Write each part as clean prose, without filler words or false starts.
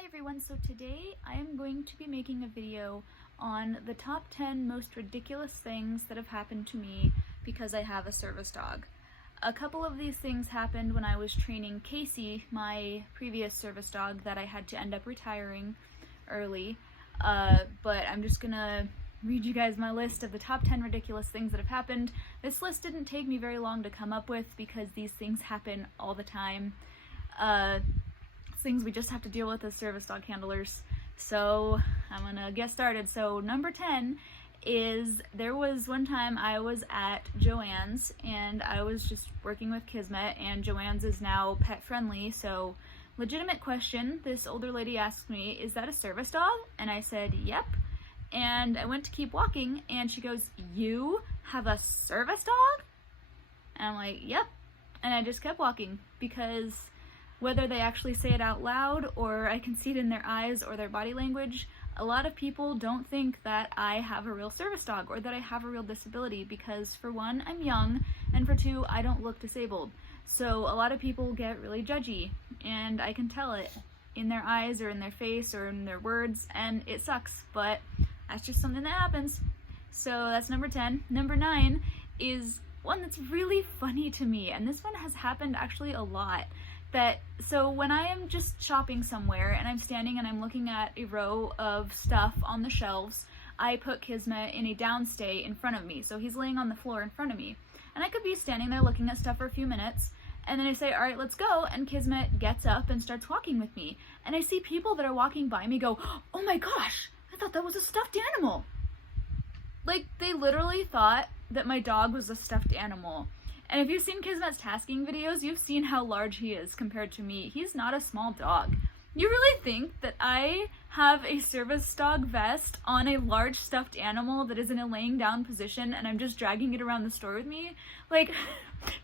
Hi everyone, so today I am going to be making a video on the top 10 most ridiculous things that have happened to me because I have a service dog. A couple of these things happened when I was training Casey, my previous service dog that I had to end up retiring early, but I'm just gonna read you guys my list of the top 10 ridiculous things that have happened. This list didn't take me very long to come up with because these things happen all the time. Things we just have to deal with as service dog handlers. So I'm gonna get started. So number 10 is, there was one time I was at Joann's and I was just working with Kismet, and Joann's is now pet friendly, so legitimate question, this older lady asked me, is that a service dog? And I said, yep. And I went to keep walking and she goes, you have a service dog? And I'm like, yep. And I just kept walking because whether they actually say it out loud or I can see it in their eyes or their body language, a lot of people don't think that I have a real service dog or that I have a real disability because, for one, I'm young, and for two, I don't look disabled. So a lot of people get really judgy, and I can tell it in their eyes or in their face or in their words, and it sucks, but that's just something that happens. So that's number 10. Number 9 is one that's really funny to me, and this one has happened actually a lot. So when I am just shopping somewhere and I'm standing and I'm looking at a row of stuff on the shelves, I put Kismet in a downstay in front of me. So he's laying on the floor in front of me. And I could be standing there looking at stuff for a few minutes, and then I say, all right, let's go, and Kismet gets up and starts walking with me. And I see people that are walking by me go, oh my gosh, I thought that was a stuffed animal. Like, they literally thought that my dog was a stuffed animal. And if you've seen Kismet's tasking videos, you've seen how large he is compared to me. He's not a small dog. You really think that I have a service dog vest on a large stuffed animal that is in a laying down position and I'm just dragging it around the store with me? Like,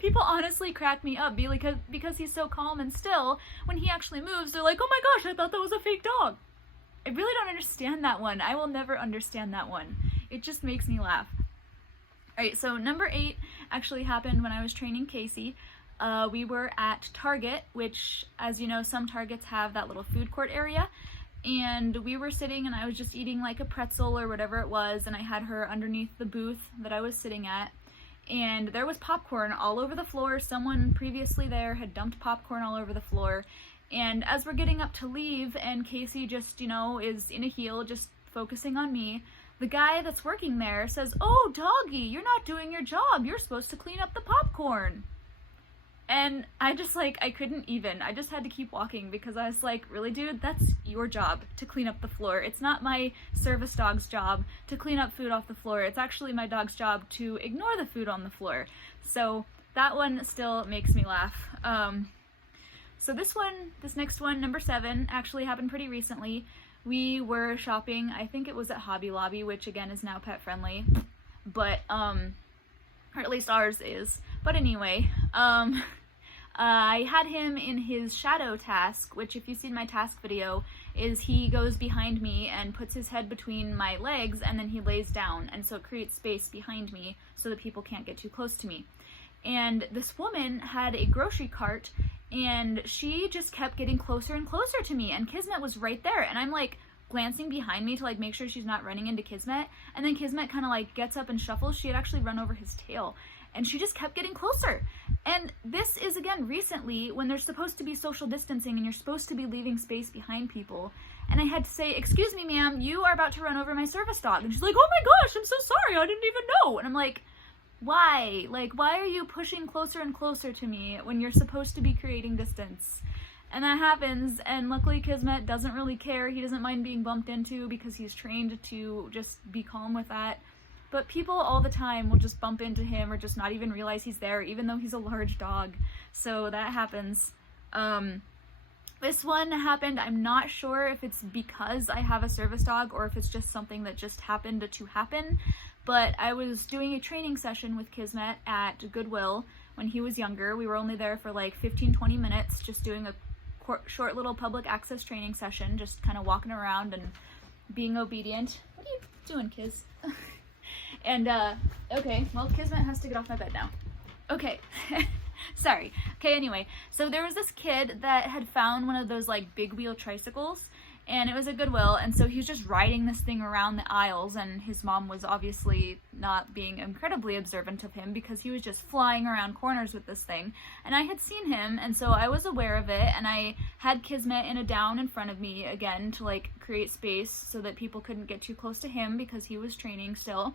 people honestly crack me up because he's so calm and still. When he actually moves, they're like, oh my gosh, I thought that was a fake dog. I really don't understand that one. I will never understand that one. It just makes me laugh. Alright, so number 8 actually happened when I was training Casey. We were at Target, which, as you know, some Targets have that little food court area, and we were sitting and I was just eating like a pretzel or whatever it was, and I had her underneath the booth that I was sitting at, and there was popcorn all over the floor. Someone previously there had dumped popcorn all over the floor, and as we're getting up to leave and Casey just, you know, is in a heel just focusing on me, the guy that's working there says, oh, doggy, you're not doing your job. You're supposed to clean up the popcorn. And I just, like, I couldn't even. I just had to keep walking because I was like, really, dude? That's your job to clean up the floor. It's not my service dog's job to clean up food off the floor. It's actually my dog's job to ignore the food on the floor. So that one still makes me laugh. So this next one, number 7, actually happened pretty recently. We were shopping, I think it was at Hobby Lobby, which again is now pet friendly, but, or at least ours is. But anyway, I had him in his shadow task, which if you've seen my task video, is he goes behind me and puts his head between my legs and then he lays down, and so it creates space behind me so that people can't get too close to me. And this woman had a grocery cart, and she just kept getting closer and closer to me, and Kismet was right there, and I'm like glancing behind me to like make sure she's not running into Kismet, and then Kismet kind of like gets up and shuffles. She had actually run over his tail, and she just kept getting closer. And this is again recently when there's supposed to be social distancing and you're supposed to be leaving space behind people, and I had to say, excuse me ma'am, you are about to run over my service dog. And she's like, oh my gosh, I'm so sorry, I didn't even know. And I'm like, why? Like, why are you pushing closer and closer to me when you're supposed to be creating distance? And that happens, and luckily Kismet doesn't really care. He doesn't mind being bumped into because he's trained to just be calm with that. But people all the time will just bump into him or just not even realize he's there, even though he's a large dog. So that happens. This one happened, I'm not sure if it's because I have a service dog or if it's just something that just happened to happen, but I was doing a training session with Kismet at Goodwill when he was younger. We were only there for like 15-20 minutes, just doing a short little public access training session, just kind of walking around and being obedient. What are you doing, Kiz? And, okay, well, Kismet has to get off my bed now. Okay. Sorry. Okay, anyway, so there was this kid that had found one of those like big wheel tricycles, and it was at Goodwill, and so he was just riding this thing around the aisles, and his mom was obviously not being incredibly observant of him because he was just flying around corners with this thing, and I had seen him, and so I was aware of it, and I had Kismet in a down in front of me again to like create space so that people couldn't get too close to him because he was training still,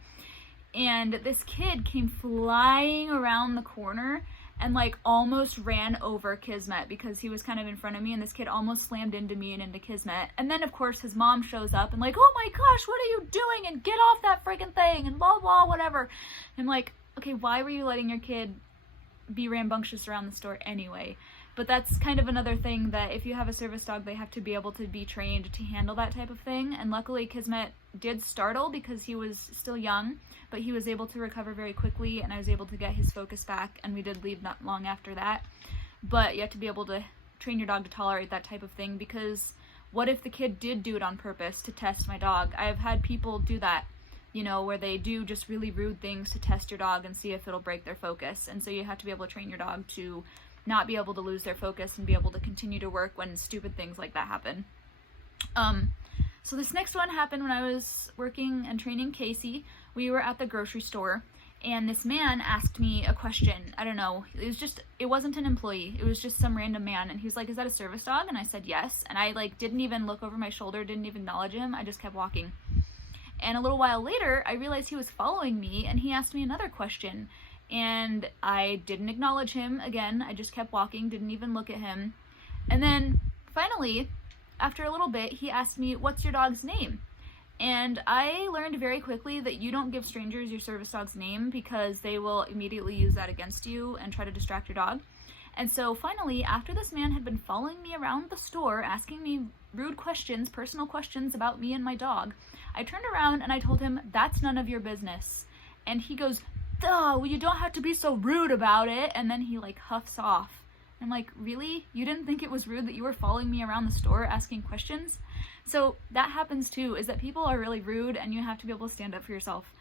and this kid came flying around the corner and like almost ran over Kismet because he was kind of in front of me, and this kid almost slammed into me and into Kismet. And then of course his mom shows up and like, oh my gosh, what are you doing, and get off that friggin' thing, and blah blah whatever. I'm like, okay, why were you letting your kid be rambunctious around the store anyway? But that's kind of another thing, that if you have a service dog, they have to be able to be trained to handle that type of thing. And luckily Kismet did startle because he was still young, but he was able to recover very quickly, and I was able to get his focus back, and we did leave not long after that. But you have to be able to train your dog to tolerate that type of thing, because what if the kid did do it on purpose to test my dog? I've had people do that, you know, where they do just really rude things to test your dog and see if it'll break their focus. And so you have to be able to train your dog to not be able to lose their focus and be able to continue to work when stupid things like that happen. So this next one happened when I was working and training Casey. We were at the grocery store, and this man asked me a question. I don't know, it wasn't an employee, it was just some random man, and he was like, is that a service dog? And I said yes, and I like didn't even look over my shoulder, didn't even acknowledge him, I just kept walking. And a little while later, I realized he was following me, and he asked me another question, and I didn't acknowledge him again, I just kept walking, didn't even look at him. And then finally, after a little bit, he asked me, what's your dog's name? And I learned very quickly that you don't give strangers your service dog's name, because they will immediately use that against you and try to distract your dog. And so finally, after this man had been following me around the store, asking me rude questions, personal questions about me and my dog, I turned around and I told him, that's none of your business. And he goes, duh, well, you don't have to be so rude about it. And then he like huffs off. I'm like, really? You didn't think it was rude that you were following me around the store asking questions? So that happens too, is that people are really rude, and you have to be able to stand up for yourself.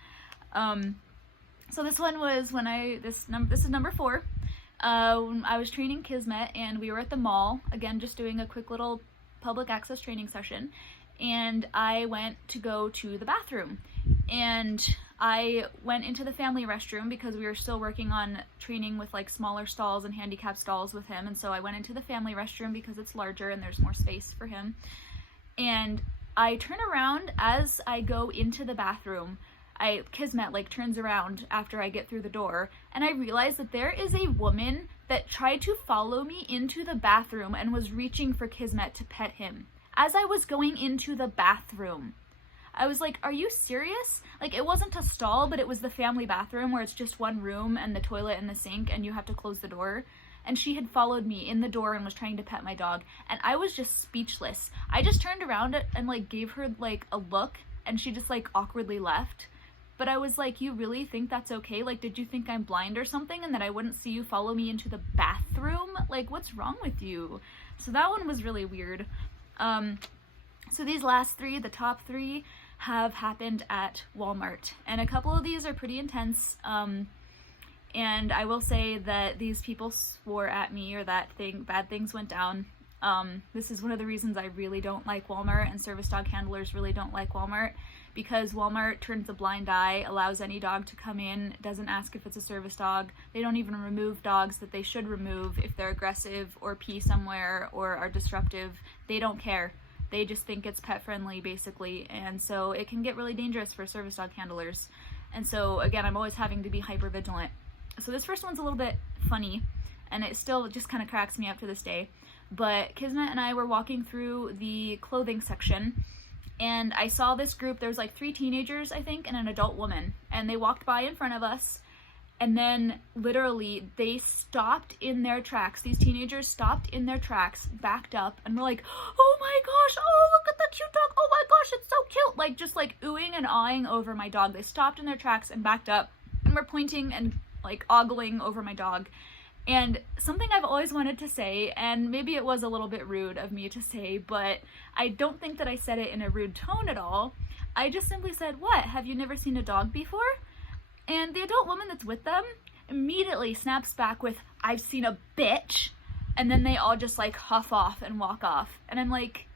So this one was when this is number 4. When I was training Kismet, and we were at the mall, again, just doing a quick little public access training session, and I went to go to the bathroom. And I went into the family restroom because we were still working on training with like smaller stalls and handicap stalls with him, and so I went into the family restroom because it's larger and there's more space for him. And I turn around as I go into the bathroom. Kismet like turns around after I get through the door, and I realize that there is a woman that tried to follow me into the bathroom and was reaching for Kismet to pet him as I was going into the bathroom. I was like, are you serious? Like, it wasn't a stall, but it was the family bathroom where it's just one room and the toilet and the sink, and you have to close the door. And she had followed me in the door and was trying to pet my dog, and I was just speechless. I just turned around and like gave her like a look, and she just like awkwardly left. But I was like, you really think that's okay? Like, did you think I'm blind or something and that I wouldn't see you follow me into the bathroom? Like, what's wrong with you? So that one was really weird. So these last 3, the top 3, have happened at Walmart, and a couple of these are pretty intense. And I will say that these people swore at me, or that bad things went down. This is one of the reasons I really don't like Walmart, and service dog handlers really don't like Walmart, because Walmart turns a blind eye, allows any dog to come in, doesn't ask if it's a service dog. They don't even remove dogs that they should remove if they're aggressive or pee somewhere or are disruptive. They don't care. They just think it's pet friendly, basically, and so it can get really dangerous for service dog handlers. And so again, I'm always having to be hyper vigilant. So this first one's a little bit funny, and it still just kind of cracks me up to this day. But Kismet and I were walking through the clothing section, and I saw this group. There was like 3 teenagers, I think, and an adult woman, and they walked by in front of us. And then literally they stopped in their tracks. These teenagers stopped in their tracks, backed up, and were like, oh my gosh, oh, look at the cute dog, oh my gosh, it's so cute. Like, just like oohing and awing over my dog. They stopped in their tracks and backed up and were pointing and like ogling over my dog. And something I've always wanted to say, and maybe it was a little bit rude of me to say, but I don't think that I said it in a rude tone at all. I just simply said, what, have you never seen a dog before? And the adult woman that's with them immediately snaps back with, I've seen a bitch. And then they all just like huff off and walk off. And I'm like,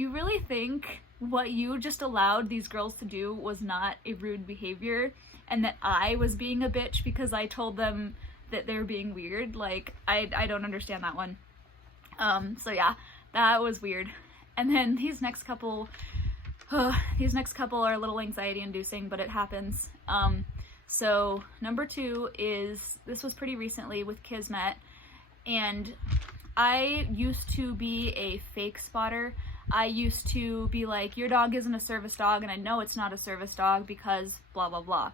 you really think what you just allowed these girls to do was not a rude behavior, and that I was being a bitch because I told them that they're being weird? Like, I don't understand that one. So yeah, that was weird. And then these next couple are a little anxiety inducing, but it happens. So number 2 is, this was pretty recently with Kismet, and I used to be a fake spotter. I used to be like, your dog isn't a service dog, and I know it's not a service dog because blah, blah, blah.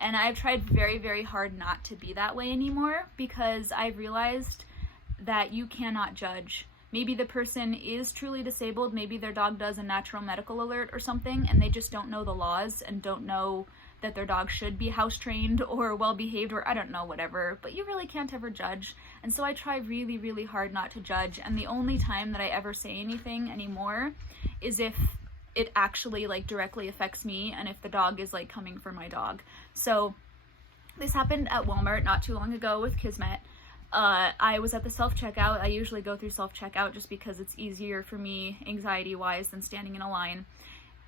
And I've tried very, very hard not to be that way anymore, because I've realized that you cannot judge. Maybe the person is truly disabled, maybe their dog does a natural medical alert or something, and they just don't know the laws and don't know that their dog should be house trained or well behaved, or I don't know, whatever, but you really can't ever judge. And so I try really, really hard not to judge, and the only time that I ever say anything anymore is if it actually like directly affects me and if the dog is like coming for my dog. So this happened at Walmart not too long ago with Kismet. I was at the self-checkout. I usually go through self-checkout just because it's easier for me anxiety-wise than standing in a line.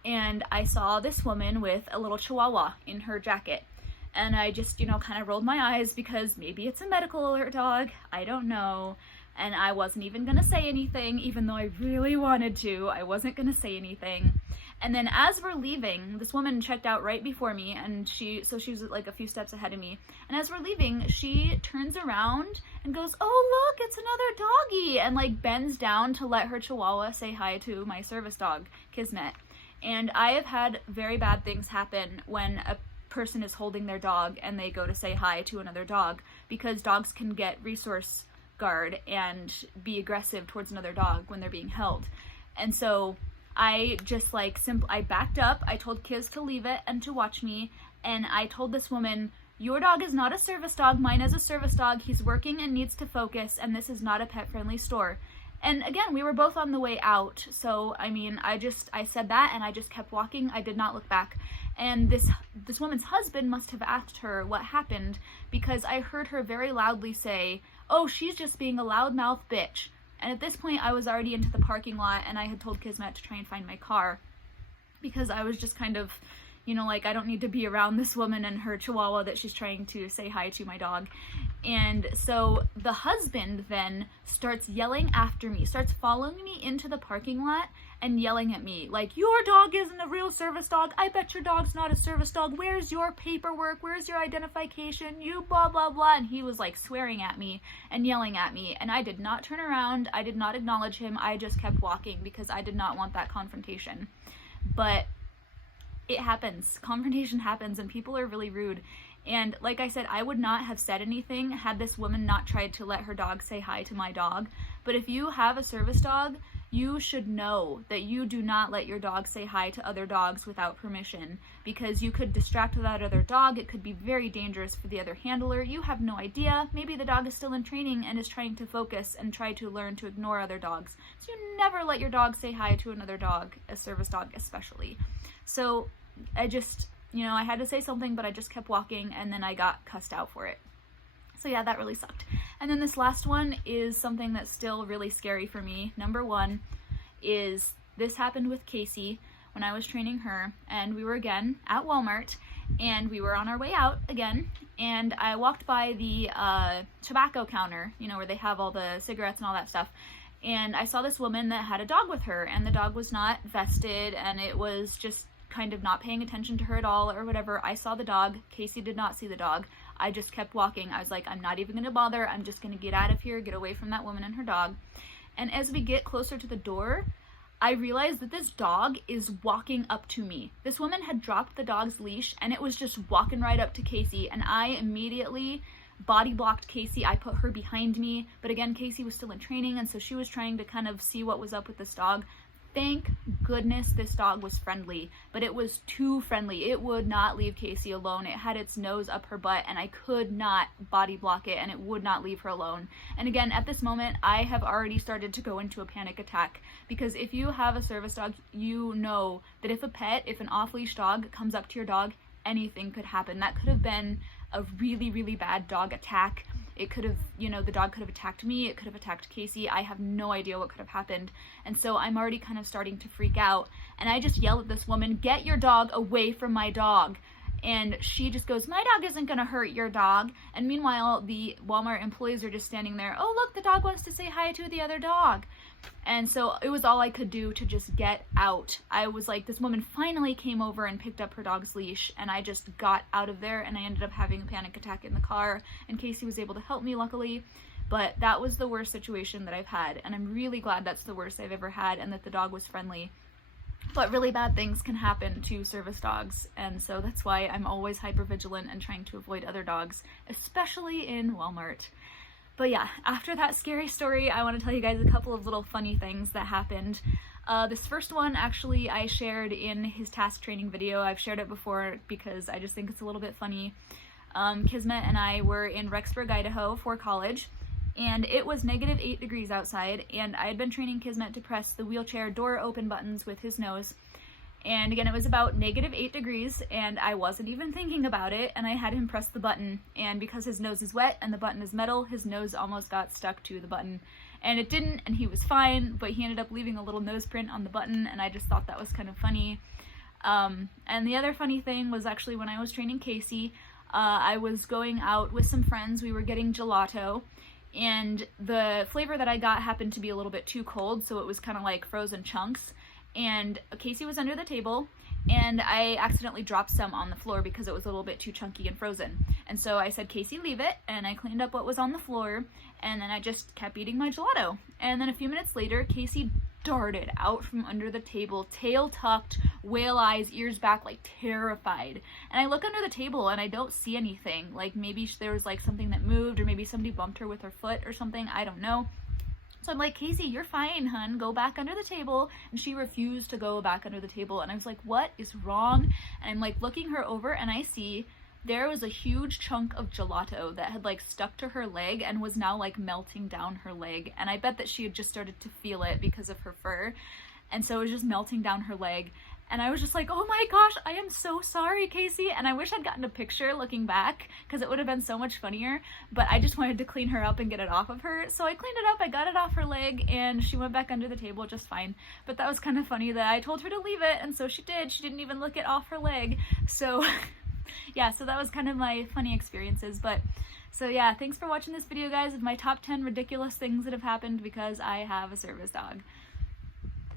And I saw this woman with a little chihuahua in her jacket. And I just, kind of rolled my eyes because maybe it's a medical alert dog. I don't know. And I wasn't even going to say anything, even though I really wanted to. I wasn't going to say anything. And then as we're leaving, this woman checked out right before me, and she was like a few steps ahead of me. And as we're leaving, she turns around and goes, "Oh, look, it's another doggy," and like bends down to let her chihuahua say hi to my service dog, Kismet. And I have had very bad things happen when a person is holding their dog and they go to say hi to another dog, because dogs can get resource guard and be aggressive towards another dog when they're being held. And so I just I backed up. I told Kiz to leave it and to watch me. And I told this woman, "Your dog is not a service dog. Mine is a service dog. He's working and needs to focus. And this is not a pet friendly store." And again, we were both on the way out. So, I mean, I said that and I just kept walking. I did not look back. And this woman's husband must have asked her what happened, because I heard her very loudly say, "Oh, she's just being a loudmouth bitch." And at this point, I was already into the parking lot, and I had told Kismet to try and find my car, because I was just kind of, I don't need to be around this woman and her chihuahua that she's trying to say hi to my dog. And so the husband then starts yelling after me, starts following me into the parking lot and yelling at me, like, "Your dog isn't a real service dog. I bet your dog's not a service dog. Where's your paperwork? Where's your identification? You blah, blah, blah." And he was like swearing at me and yelling at me. And I did not turn around. I did not acknowledge him. I just kept walking because I did not want that confrontation. But it happens. Confrontation happens, and people are really rude. And like I said, I would not have said anything had this woman not tried to let her dog say hi to my dog. But if you have a service dog, you should know that you do not let your dog say hi to other dogs without permission, because you could distract that other dog. It could be very dangerous for the other handler. You have no idea. Maybe the dog is still in training and is trying to focus and try to learn to ignore other dogs. So you never let your dog say hi to another dog, a service dog especially. So I just, I had to say something, but I just kept walking, and then I got cussed out for it. So yeah, that really sucked. And then this last one is something that's still really scary for me. Number 1 is, this happened with Casey when I was training her, and we were again at Walmart, and we were on our way out again, and I walked by the tobacco counter, where they have all the cigarettes and all that stuff. And I saw this woman that had a dog with her, and the dog was not vested, and it was just kind of not paying attention to her at all or whatever. I saw the dog. Casey did not see the dog. I just kept walking. I was like, I'm not even going to bother. I'm just going to get out of here, get away from that woman and her dog. And as we get closer to the door, I realized that this dog is walking up to me. This woman had dropped the dog's leash, and it was just walking right up to Casey, and I immediately body blocked Casey. I put her behind me, but again, Casey was still in training, and so she was trying to kind of see what was up with this dog. Thank goodness this dog was friendly, but it was too friendly. It would not leave Casey alone. It had its nose up her butt, and I could not body block it, and it would not leave her alone. And again, at this moment, I have already started to go into a panic attack, because if you have a service dog, you know that if an off-leash dog comes up to your dog, anything could happen. That could have been a really, really bad dog attack. It could have, you know, the dog could have attacked me, it could have attacked Casey. I have no idea what could have happened. And so I'm already kind of starting to freak out. And I just yell at this woman, "Get your dog away from my dog." And she just goes, "My dog isn't gonna hurt your dog." And meanwhile, the Walmart employees are just standing there, "Oh, look, the dog wants to say hi to the other dog." And so it was all I could do to just get out. I was like, this woman finally came over and picked up her dog's leash, and I just got out of there, and I ended up having a panic attack in the car, and Casey was able to help me, luckily. But that was the worst situation that I've had, and I'm really glad that's the worst I've ever had, and that the dog was friendly. But really bad things can happen to service dogs, and so that's why I'm always hyper vigilant and trying to avoid other dogs, especially in Walmart. But yeah, after that scary story, I want to tell you guys a couple of little funny things that happened. This first one, actually, I shared in his task training video. I've shared it before because I just think it's a little bit funny. Kismet and I were in Rexburg, Idaho for college, and it was -8 degrees outside, and I had been training Kismet to press the wheelchair door open buttons with his nose. And again, it was about -8 degrees, and I wasn't even thinking about it, and I had him press the button, and because his nose is wet and the button is metal, his nose almost got stuck to the button. And it didn't, and he was fine, but he ended up leaving a little nose print on the button, and I just thought that was kind of funny. And the other funny thing was actually when I was training Casey, I was going out with some friends. We were getting gelato, and the flavor that I got happened to be a little bit too cold, so it was kind of like frozen chunks. And Casey was under the table, and I accidentally dropped some on the floor because it was a little bit too chunky and frozen. And so I said, "Casey, leave it," and I cleaned up what was on the floor, and then I just kept eating my gelato. And then a few minutes later, Casey darted out from under the table, tail tucked, whale eyes, ears back, like terrified. And I look under the table and I don't see anything. Like maybe there was like something that moved, or maybe somebody bumped her with her foot or something, I don't know. So I'm like, "Casey, you're fine, hun. Go back under the table." And she refused to go back under the table. And I was like, "What is wrong?" And I'm like looking her over, and I see there was a huge chunk of gelato that had like stuck to her leg and was now like melting down her leg. And I bet that she had just started to feel it because of her fur. And so it was just melting down her leg. And I was just like, "Oh my gosh, I am so sorry, Casey." And I wish I'd gotten a picture looking back, because it would have been so much funnier. But I just wanted to clean her up and get it off of her. So I cleaned it up, I got it off her leg, and she went back under the table just fine. But that was kind of funny that I told her to leave it, and so she did. She didn't even lick it off her leg. So yeah, so that was kind of my funny experiences. But so yeah, thanks for watching this video, guys, of my top 10 ridiculous things that have happened because I have a service dog.